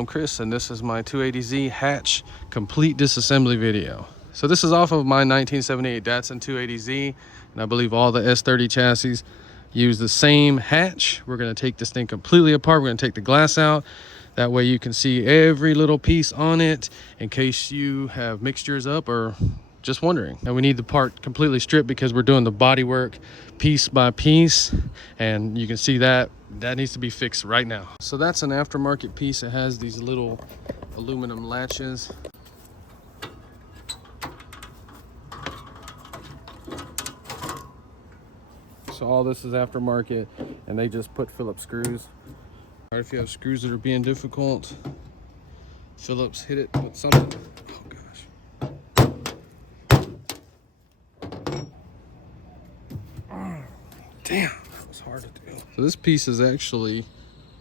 I'm Chris, and this is my 280Z hatch complete disassembly video. So this is off of my 1978 Datsun 280Z, and I believe all the S30 chassis use the same hatch. We're going to take this thing completely apart. We're going to take the glass out. That way you can see every little piece on it in case you have mixtures up or just wondering. And we need the part completely stripped because we're doing the body work piece by piece, and you can see that needs to be fixed right now. So that's an aftermarket piece. It has these little aluminum latches. So all this is aftermarket, and they just put Phillips screws. All right, if you have screws that are being difficult, Phillips, hit it with something. Damn, that was hard to do. So this piece is actually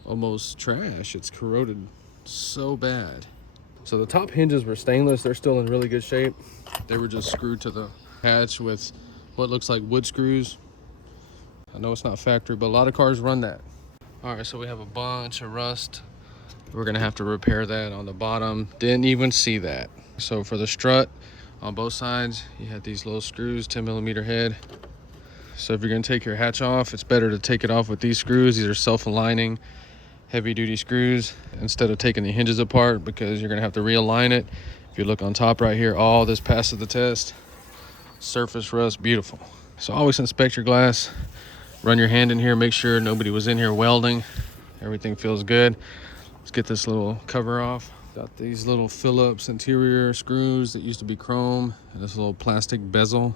almost trash. It's corroded so bad. So the top hinges were stainless. They're still in really good shape. They were just screwed to the hatch with what looks like wood screws. I know it's not factory, but a lot of cars run that. All right, so we have a bunch of rust. We're gonna have to repair that on the bottom. Didn't even see that. So for the strut on both sides, you had these little screws, 10mm head. So if you're gonna take your hatch off, it's better to take it off with these screws. These are self-aligning, heavy-duty screws, instead of taking the hinges apart, because you're gonna have to realign it. If you look on top right here, all this passes the test. Surface rust, beautiful. So always inspect your glass. Run your hand in here, make sure nobody was in here welding. Everything feels good. Let's get this little cover off. Got these little Phillips interior screws that used to be chrome, and this little plastic bezel.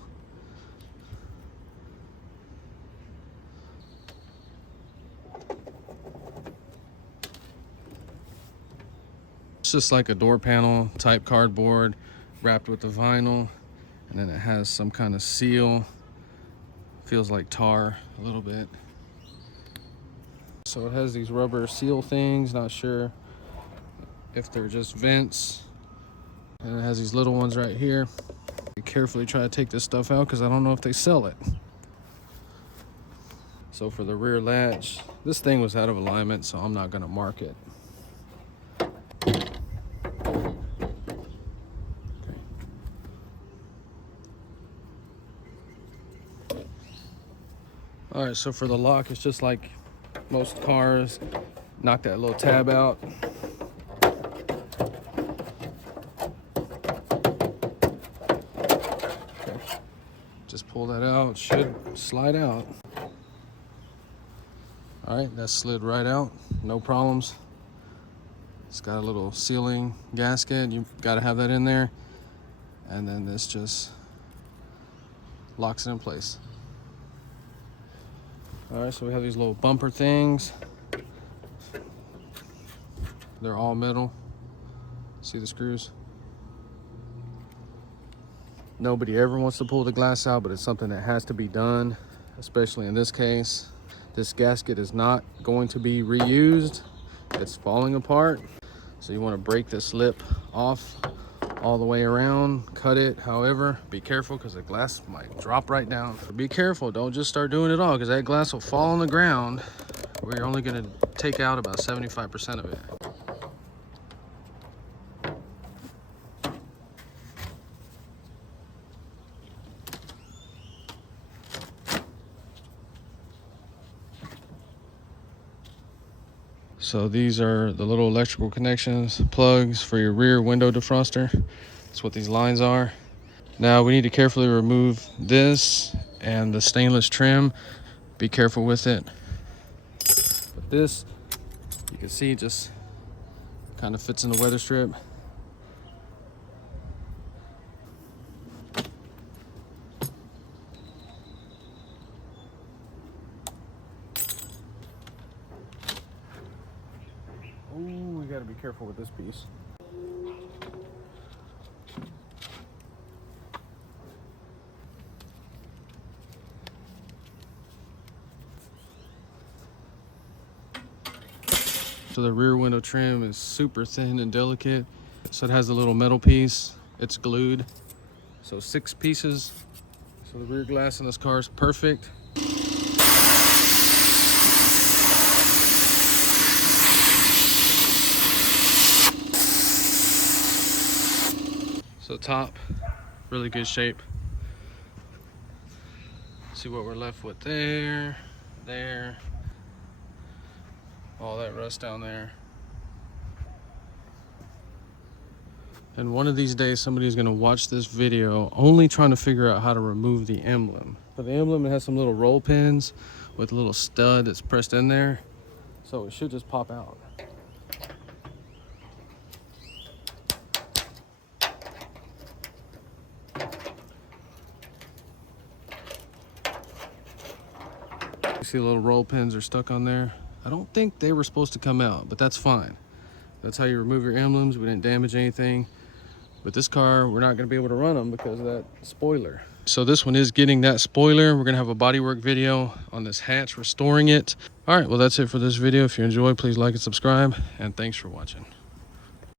Just like a door panel type cardboard wrapped with the vinyl, and then it has some kind of seal. Feels like tar a little bit. So it has these rubber seal things, not sure if they're just vents, and it has these little ones right here. Carefully try to take this stuff out because I don't know if they sell it. So for the rear latch, this thing was out of alignment, so I'm not going to mark it. All right, so for the lock, it's just like most cars. Knock that little tab out. Okay. Just pull that out, should slide out. All right, that slid right out, no problems. It's got a little sealing gasket. You've got to have that in there. And then this just locks it in place. All right, so we have these little bumper things. They're all metal. See the screws? Nobody ever wants to pull the glass out, but it's something that has to be done, especially in this case. This gasket is not going to be reused. It's falling apart. So you want to break this lip off all the way around, cut it. However, be careful because the glass might drop right down. So be careful, don't just start doing it all, because that glass will fall on the ground where you're only going to take out about 75% of it. So these are the little electrical connections, plugs for your rear window defroster. That's what these lines are. Now we need to carefully remove this and the stainless trim. Be careful with it. But this, you can see, just kind of fits in the weather strip. Ooh, we gotta be careful with this piece. So the rear window trim is super thin and delicate. So it has a little metal piece. It's glued. So 6 pieces. So the rear glass in this car is perfect. So top, really good shape. See what we're left with there, there, all that rust down there. And one of these days, somebody's gonna watch this video only trying to figure out how to remove the emblem. For the emblem, it has some little roll pins with a little stud that's pressed in there. So it should just pop out. You see the little roll pins are stuck on there. I don't think they were supposed to come out, but that's fine. That's how you remove your emblems. We didn't damage anything. But this car, we're not gonna be able to run them because of that spoiler. So this one is getting that spoiler. We're gonna have a bodywork video on this hatch, restoring it. All right, well, that's it for this video. If you enjoyed, please like and subscribe, and thanks for watching.